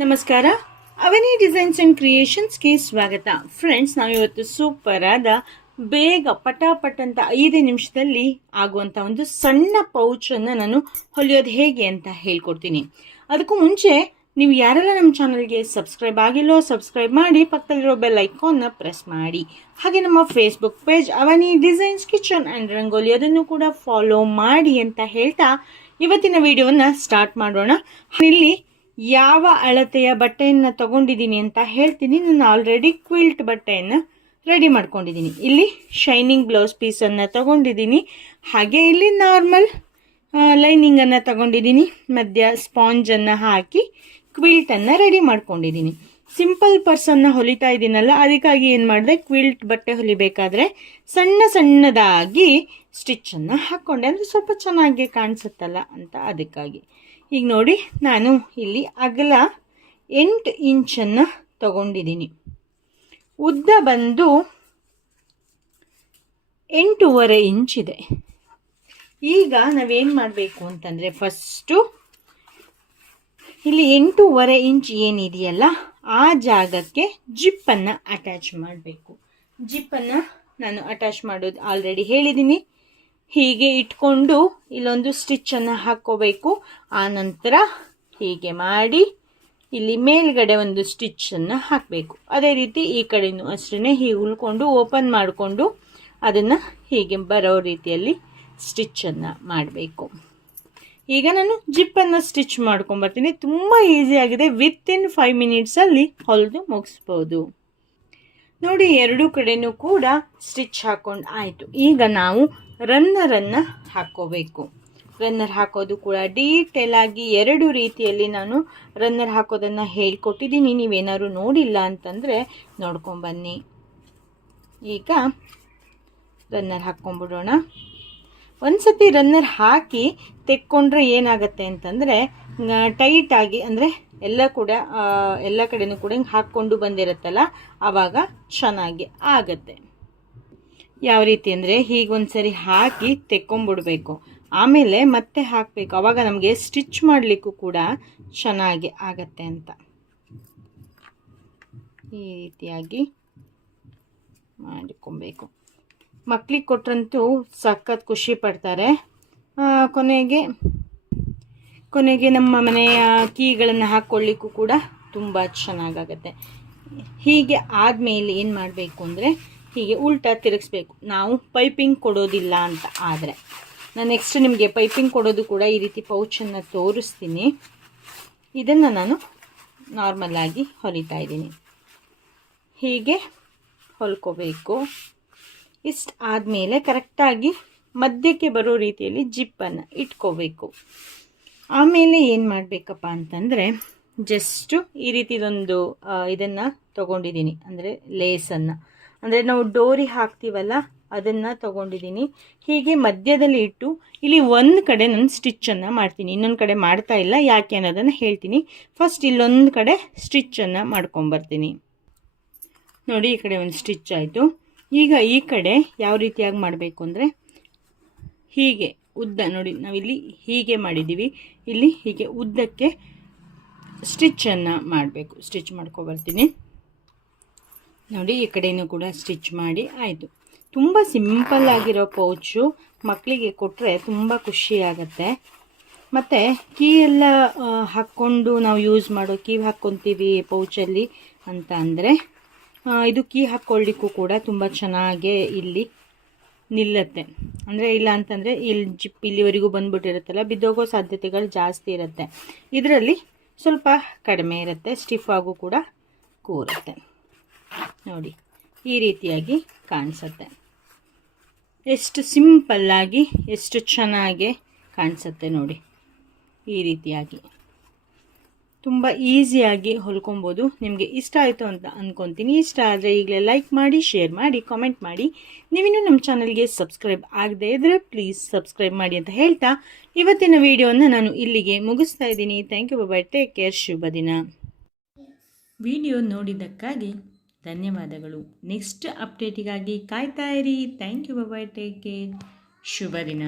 ನಮಸ್ಕಾರ. ಅವನಿ designs and ಕ್ರಿಯೇಷನ್ಸ್ಗೆ ಸ್ವಾಗತ. Friends ನಾವಿವತ್ತು ಸೂಪರ್ ಆದ ಬೇಗ ಪಟಾಪಟ್ ಅಂತ ಐದು ನಿಮಿಷದಲ್ಲಿ ಆಗುವಂಥ ಒಂದು ಸಣ್ಣ ಪೌಚನ್ನು ನಾನು ಹೊಲಿಯೋದು ಹೇಗೆ ಅಂತ ಹೇಳ್ಕೊಡ್ತೀನಿ. ಅದಕ್ಕೂ ಮುಂಚೆ ನೀವು ಯಾರೆಲ್ಲ ನಮ್ಮ ಚಾನಲ್ಗೆ ಸಬ್ಸ್ಕ್ರೈಬ್ ಆಗಿಲ್ಲೋ ಸಬ್ಸ್ಕ್ರೈಬ್ ಮಾಡಿ, ಪಕ್ಕದಲ್ಲಿರೋ ಬೆಲ್ ಐಕಾನ್ನ ಪ್ರೆಸ್ ಮಾಡಿ. ಹಾಗೆ ನಮ್ಮ Facebook page Avani designs kitchen and rangoli ಅದನ್ನು ಕೂಡ ಫಾಲೋ ಮಾಡಿ ಅಂತ ಹೇಳ್ತಾ ಇವತ್ತಿನ ವಿಡಿಯೋವನ್ನು ಸ್ಟಾರ್ಟ್ ಮಾಡೋಣ. ಇಲ್ಲಿ ಯಾವ ಅಳತೆಯ ಬಟ್ಟೆಯನ್ನು ತಗೊಂಡಿದ್ದೀನಿ ಅಂತ ಹೇಳ್ತೀನಿ. ನಾನು ಆಲ್ರೆಡಿ ಕ್ವಿಲ್ಟ್ ಬಟ್ಟೆಯನ್ನು ರೆಡಿ ಮಾಡ್ಕೊಂಡಿದ್ದೀನಿ. ಇಲ್ಲಿ ಶೈನಿಂಗ್ ಬ್ಲೌಸ್ ಪೀಸನ್ನು ತಗೊಂಡಿದ್ದೀನಿ. ಹಾಗೆ ಇಲ್ಲಿ ನಾರ್ಮಲ್ ಲೈನಿಂಗನ್ನು ತಗೊಂಡಿದ್ದೀನಿ. ಮಧ್ಯ ಸ್ಪಾಂಜನ್ನು ಹಾಕಿ ಕ್ವಿಲ್ಟನ್ನು ರೆಡಿ ಮಾಡ್ಕೊಂಡಿದ್ದೀನಿ. ಸಿಂಪಲ್ ಪರ್ಸನ್ನ ಹೊಲಿತಾ ಇದ್ದೀನಲ್ಲ ಅದಕ್ಕಾಗಿ ಏನು ಮಾಡಿದೆ, ಕ್ವಿಲ್ಟ್ ಬಟ್ಟೆ ಹೊಲಿಬೇಕಾದ್ರೆ ಸಣ್ಣ ಸಣ್ಣದಾಗಿ ಸ್ಟಿಚ್ಚನ್ನು ಹಾಕ್ಕೊಂಡೆ ಅಂದರೆ ಸ್ವಲ್ಪ ಚೆನ್ನಾಗಿ ಕಾಣಿಸುತ್ತಲ್ಲ ಅಂತ ಅದಕ್ಕಾಗಿ. ಈಗ ನೋಡಿ, ನಾನು ಇಲ್ಲಿ ಅಗಲ ಎಂಟು ಇಂಚನ್ನು ತಗೊಂಡಿದ್ದೀನಿ ಉದ್ದ ಬಂದು ಎಂಟೂವರೆ ಇಂಚಿದೆ ಈಗ ನಾವೇನು ಮಾಡಬೇಕು ಅಂತಂದರೆ ಫಸ್ಟು ಇಲ್ಲಿ ಎಂಟೂವರೆ ಇಂಚ್ ಏನಿದೆಯಲ್ಲ, ಆ ಜಾಗಕ್ಕೆ ಜಿಪ್ಪನ್ನು ಅಟ್ಯಾಚ್ ಮಾಡಬೇಕು. ಜಿಪ್ಪನ್ನು ನಾನು ಅಟ್ಯಾಚ್ ಮಾಡೋದು ಆಲ್ರೆಡಿ ಹೇಳಿದ್ದೀನಿ ಹೀಗೆ ಇಟ್ಕೊಂಡು ಇಲ್ಲೊಂದು ಸ್ಟಿಚ್ಚನ್ನು ಹಾಕ್ಕೋಬೇಕು. ಆ ನಂತರ ಹೀಗೆ ಮಾಡಿ ಇಲ್ಲಿ ಮೇಲ್ಗಡೆ ಒಂದು ಸ್ಟಿಚ್ಚನ್ನು ಹಾಕಬೇಕು. ಅದೇ ರೀತಿ ಈ ಕಡೆಯೂ ಅಷ್ಟೇ ಹೀಗೆ ಉಳ್ಕೊಂಡು ಓಪನ್ ಮಾಡಿಕೊಂಡು ಅದನ್ನು ಹೀಗೆ ಬರೋ ರೀತಿಯಲ್ಲಿ ಸ್ಟಿಚ್ಚನ್ನು ಮಾಡಬೇಕು. ಈಗ ನಾನು ಜಿಪ್ಪನ್ನು ಸ್ಟಿಚ್ ಮಾಡ್ಕೊಂಬರ್ತೀನಿ. ತುಂಬ ಆಗಿದೆ. ವಿತ್ ಇನ್ ಫೈವ್ ಮಿನಿಟ್ಸಲ್ಲಿ ಹೊಲಿದು ಮುಗಿಸ್ಬೋದು. ನೋಡಿ, ಎರಡೂ ಕಡೆನೂ ಕೂಡ ಸ್ಟಿಚ್ ಹಾಕೊಂಡು ಆಯಿತು. ಈಗ ನಾವು ರನ್ನರನ್ನು ಹಾಕ್ಕೋಬೇಕು ರನ್ನರ್ ಹಾಕೋದು ಕೂಡ ಡೀಟೇಲ್ ಆಗಿ ಎರಡು ರೀತಿಯಲ್ಲಿ ನಾನು ರನ್ನರ್ ಹಾಕೋದನ್ನು ಹೇಳ್ಕೊಟ್ಟಿದ್ದೀನಿ. ನೀವೇನಾದ್ರು ನೋಡಿಲ್ಲ ಅಂತಂದರೆ ನೋಡ್ಕೊಂಬನ್ನಿ ಈಗ ರನ್ನರ್ ಹಾಕ್ಕೊಂಬಿಡೋಣ ಒಂದು ಸತಿ ರನ್ನರ್ ಹಾಕಿ ತೆಕ್ಕೊಂಡ್ರೆ ಏನಾಗುತ್ತೆ ಅಂತಂದರೆ ಟೈಟಾಗಿ ಅಂದರೆ ಎಲ್ಲ ಕೂಡ ಎಲ್ಲ ಕಡೆನೂ ಕೂಡ ಹಿಂಗೆ ಹಾಕ್ಕೊಂಡು ಬಂದಿರುತ್ತಲ್ಲ, ಆವಾಗ ಚೆನ್ನಾಗಿ ಆಗತ್ತೆ. ಯಾವ ರೀತಿ ಅಂದರೆ ಹೀಗೆ ಒಂದು ಸರಿ ಹಾಕಿ ತೆಕ್ಕೊಂಬಿಡ್ಬೇಕು. ಆಮೇಲೆ ಮತ್ತೆ ಹಾಕಬೇಕು. ಆವಾಗ ನಮಗೆ ಸ್ಟಿಚ್ ಮಾಡಲಿಕ್ಕೂ ಕೂಡ ಚೆನ್ನಾಗಿ ಆಗತ್ತೆ ಅಂತ. ಈ ರೀತಿಯಾಗಿ ಮಾಡಿಕೊಬೇಕು. ಮಕ್ಳಿಗೆ ಕೊಟ್ರಂತೂ ಸಖತ್ ಖುಷಿ ಪಡ್ತಾರೆ. ಕೊನೆಗೆ ಕೊನೆಗೆ ನಮ್ಮ ಮನೆಯ ಕೀಗಳನ್ನು ಹಾಕ್ಕೊಳ್ಳಿಕ್ಕೂ ಕೂಡ ತುಂಬ ಚೆನ್ನಾಗಾಗತ್ತೆ. ಹೀಗೆ ಆದಮೇಲೆ ಏನು ಮಾಡಬೇಕು ಅಂದರೆ, ಹೀಗೆ ಉಲ್ಟಾ ತಿರುಗಿಸ್ಬೇಕು. ನಾವು ಪೈಪಿಂಗ್ ಕೊಡೋದಿಲ್ಲ ಅಂತ ಆದರೆ. ನಾನು ನೆಕ್ಸ್ಟ್ ನಿಮಗೆ ಪೈಪಿಂಗ್ ಕೊಡೋದು ಕೂಡ ಈ ರೀತಿ ಪೌಚನ್ನು ತೋರಿಸ್ತೀನಿ. ಇದನ್ನು ನಾನು ನಾರ್ಮಲಾಗಿ ಹೊಲಿತಾ ಇದ್ದೀನಿ. ಹೀಗೆ ಹೊಲ್ಕೋಬೇಕು. ಇಷ್ಟು ಆದಮೇಲೆ ಕರೆಕ್ಟಾಗಿ ಮಧ್ಯಕ್ಕೆ ಬರೋ ರೀತಿಯಲ್ಲಿ ಜಿಪ್ಪನ್ನು ಇಟ್ಕೋಬೇಕು. ಆಮೇಲೆ ಏನು ಮಾಡಬೇಕಪ್ಪ ಅಂತಂದರೆ ಜಸ್ಟು ಈ ರೀತಿದೊಂದು ಇದನ್ನು ತೊಗೊಂಡಿದ್ದೀನಿ ಅಂದರೆ ಲೇಸನ್ನು. ಅಂದರೆ ನಾವು ಡೋರಿ ಹಾಕ್ತೀವಲ್ಲ, ಅದನ್ನು ತೊಗೊಂಡಿದ್ದೀನಿ ಹೀಗೆ ಮಧ್ಯದಲ್ಲಿ ಇಟ್ಟು ಇಲ್ಲಿ ಒಂದು ಕಡೆ ನಾನು ಸ್ಟಿಚ್ಚನ್ನು ಮಾಡ್ತೀನಿ. ಇನ್ನೊಂದು ಕಡೆ ಮಾಡ್ತಾ ಇಲ್ಲ, ಯಾಕೆ ಅನ್ನೋದನ್ನು ಹೇಳ್ತೀನಿ. ಫಸ್ಟ್ ಇಲ್ಲೊಂದು ಕಡೆ ಸ್ಟಿಚ್ಚನ್ನು ಮಾಡ್ಕೊಂಬರ್ತೀನಿ ನೋಡಿ, ಈ ಕಡೆ ಒಂದು ಸ್ಟಿಚ್ ಆಯಿತು. ಈಗ ಈ ಕಡೆ ಯಾವ ರೀತಿಯಾಗಿ ಮಾಡಬೇಕು ಅಂದರೆ ಹೀಗೆ ಉದ್ದ, ನೋಡಿ, ನಾವಿಲ್ಲಿ ಹೀಗೆ ಮಾಡಿದ್ದೀವಿ. ಇಲ್ಲಿ ಹೀಗೆ ಉದ್ದಕ್ಕೆ ಸ್ಟಿಚ್ಚನ್ನು ಮಾಡಬೇಕು. ಸ್ಟಿಚ್ ಮಾಡ್ಕೊಬರ್ತೀನಿ ನೋಡಿ, ಈ ಕಡೆಯೂ ಕೂಡ ಸ್ಟಿಚ್ ಮಾಡಿ ಆಯಿತು. ತುಂಬ ಸಿಂಪಲ್ ಆಗಿರೋ ಪೌಚು ಮಕ್ಕಳಿಗೆ ಕೊಟ್ಟರೆ ತುಂಬ ಖುಷಿಯಾಗತ್ತೆ ಮತ್ತು ಕೀ ಎಲ್ಲ ಹಾಕ್ಕೊಂಡು ನಾವು ಯೂಸ್ ಮಾಡೋ, ಕೀ ಹಾಕ್ಕೊತೀವಿ ಪೌಚಲ್ಲಿ ಅಂತ ಅಂದರೆ ಇದು ಕೀ ಹಾಕ್ಕೊಳ್ಳಿಕ್ಕೂ ಕೂಡ ತುಂಬ ಚೆನ್ನಾಗೇ ಇಲ್ಲಿ ನಿಲ್ಲತ್ತೆ. ಅಂದರೆ ಇಲ್ಲ ಅಂತಂದರೆ ಇಲ್ಲಿ ಜಿಪ್ ಇಲ್ಲಿವರೆಗೂ ಬಂದ್ಬಿಟ್ಟಿರುತ್ತಲ್ಲ, ಬಿದ್ದೋಗೋ ಸಾಧ್ಯತೆಗಳು ಜಾಸ್ತಿ ಇರುತ್ತೆ. ಇದರಲ್ಲಿ ಸ್ವಲ್ಪ ಕಡಿಮೆ ಇರುತ್ತೆ ಸ್ಟಿಫ್ ಆಗು ಕೂಡ ಕೂರುತ್ತೆ. ನೋಡಿ, ಈ ರೀತಿಯಾಗಿ ಕಾಣಿಸುತ್ತೆ. ಎಷ್ಟು ಸಿಂಪಲ್ಲಾಗಿ ಎಷ್ಟು ಚೆನ್ನಾಗಿ ಕಾಣಿಸುತ್ತೆ ನೋಡಿ, ಈ ರೀತಿಯಾಗಿ. ತುಂಬ ಈಸಿಯಾಗಿ ಹೊಲ್ಕೊಬೋದು. ನಿಮಗೆ ಇಷ್ಟ ಆಯಿತು ಅಂತ ಅಂದ್ಕೊತೀನಿ ಇಷ್ಟ ಆದರೆ ಈಗಲೇ ಲೈಕ್ ಮಾಡಿ ಶೇರ್ ಮಾಡಿ ಕಾಮೆಂಟ್ ಮಾಡಿ. ನೀವಿನ್ನೂ ನಮ್ಮ ಚಾನಲ್ಗೆ ಸಬ್ಸ್ಕ್ರೈಬ್ ಆಗದೆ ಇದ್ದರೆ ಪ್ಲೀಸ್ ಸಬ್ಸ್ಕ್ರೈಬ್ ಮಾಡಿ ಅಂತ ಹೇಳ್ತಾ ಇವತ್ತಿನ ವಿಡಿಯೋನ ನಾನು ಇಲ್ಲಿಗೆ ಮುಗಿಸ್ತಾ ಇದ್ದೀನಿ. Thank you bye take care ಶುಭ ದಿನ. ವಿಡಿಯೋ ನೋಡಿದ್ದಕ್ಕಾಗಿ ಧನ್ಯವಾದಗಳು. ನೆಕ್ಸ್ಟ್ ಅಪ್ಡೇಟಿಗಾಗಿ ಕಾಯ್ತಾ ಇರಿ. Thank you bye take care ಶುಭ ದಿನ.